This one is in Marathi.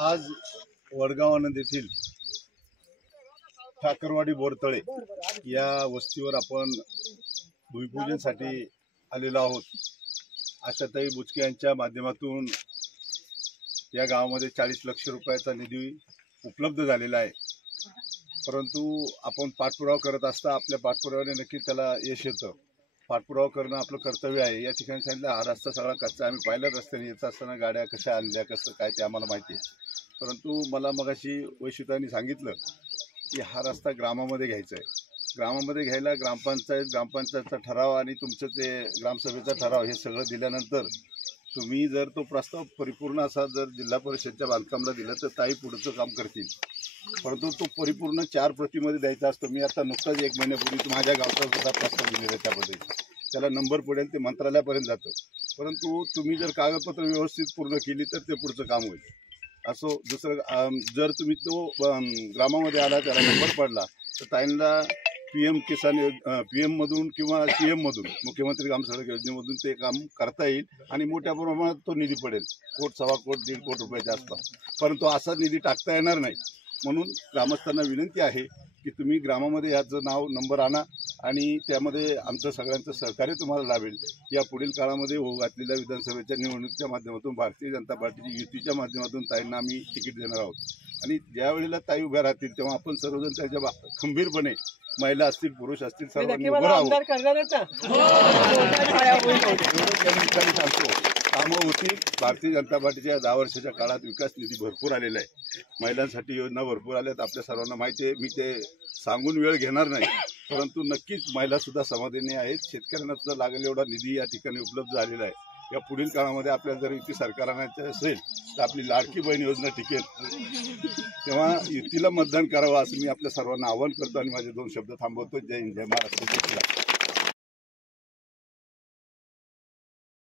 आज वडगाव आनंद येथील ठाकरवाडी बोरतळे या वस्तीवर आपण भूमिपूजनसाठी आलेलो आहोत। आशाताई बुचके यांच्या माध्यमातून या गावामध्ये 40 लाख रुपयाचा निधी उपलब्ध झालेला आहे। परंतु आपण पाठपुरावा करत असता आपल्या पाठपुराव्याने नक्की त्याला यश येतं। पाठपुरावा करणं आपलं कर्तव्य आहे। या ठिकाणी सांगितलं हा रस्ता सगळा कच्चा, आम्ही पाहिला रस्त्याने येत असताना गाड्या कशा आणल्या कसं काय ते आम्हाला माहिती आहे। परंतु मला मगाशी वैशितांनी सांगितलं की हा रस्ता ग्रामामध्ये घ्यायचा आहे। ग्रामामध्ये घ्यायला ग्रामपंचायतचा ठराव आणि तुमचं ते ग्रामसभेचा ठराव हे सगळं दिल्यानंतर तुम्ही जर तो प्रस्ताव परिपूर्ण असा जर जिल्हा परिषदच्या बांधकामला दिला तर ताई पुढचं काम करतील। परंतु तो परिपूर्ण 4 प्रतीमध्ये द्यायचा असतो। मी आता नुकताच 1 महिन्यापूर्वी माझ्या गावचा सुद्धा प्रस्ताव दिलेला आहे। त्यामध्ये त्याला नंबर पडेल, ते मंत्रालयापर्यंत जातं। परंतु तुम्ही जर कागदपत्र व्यवस्थित पूर्ण केली तर ते पुढचं काम होईल। असो दुसरं जर तुम्ही तो ग्रामामध्ये आला त्याला नंबर पडला तर ताईंना PM किसान PM मधून किंवा CM मधून मुख्यमंत्री ग्राम सडक योजनेमधून ते काम करता येईल आणि मोठ्या प्रमाणात तो निधी पडेल, 1 कोटी, 1.25 कोटी, 1.5 कोटी रुपयाच्या आसपास। परंतु असा निधी टाकता येणार नाही। म्हणून ग्रामस्थांना विनंती आहे की तुम्ही ग्रामामध्ये याचं नाव नंबर आणा आणि त्यामध्ये आमचं सगळ्यांचं सहकार्य तुम्हाला लाभेल। या पुढील काळामध्ये होऊ घातलेल्या विधानसभेच्या निवडणुकीच्या माध्यमातून भारतीय जनता पार्टीची युतीच्या माध्यमातून ताईंना आम्ही तिकीट देणार आहोत आणि ज्या वेळेला ताई उभ्या राहतील तेव्हा आपण सर्वजण त्याच्या खंबीरपणे महिला असतील पुरुष असतील सर्वांनी उभं राहावं। कामं होतील। भारतीय जनता पार्टीच्या 10 वर्षाच्या काळात विकास निधी भरपूर आलेला आहे, महिलांसाठी योजना भरपूर आल्यात, आपल्या सर्वांना माहिती आहे। मी ते सांगून वेळ घेणार नाही, परंतु नक्कीच महिला सुद्धा समाधानी आहेत। शेतकऱ्यांना सुद्धा लागेल एवढा निधी या ठिकाणी उपलब्ध झालेला आहे। या पुढील काळामध्ये आपल्याला जर युती सरकार आणायचं असेल तर आपली लाडकी बहीण योजना टिकेल, तेव्हा युतीला मतदान करावं असं मी आपल्या सर्वांना आवाहन करतो आणि माझे 2 शब्द थांबवतो। जय हिंद, जय महाराष्ट्र, जय श्रीराम।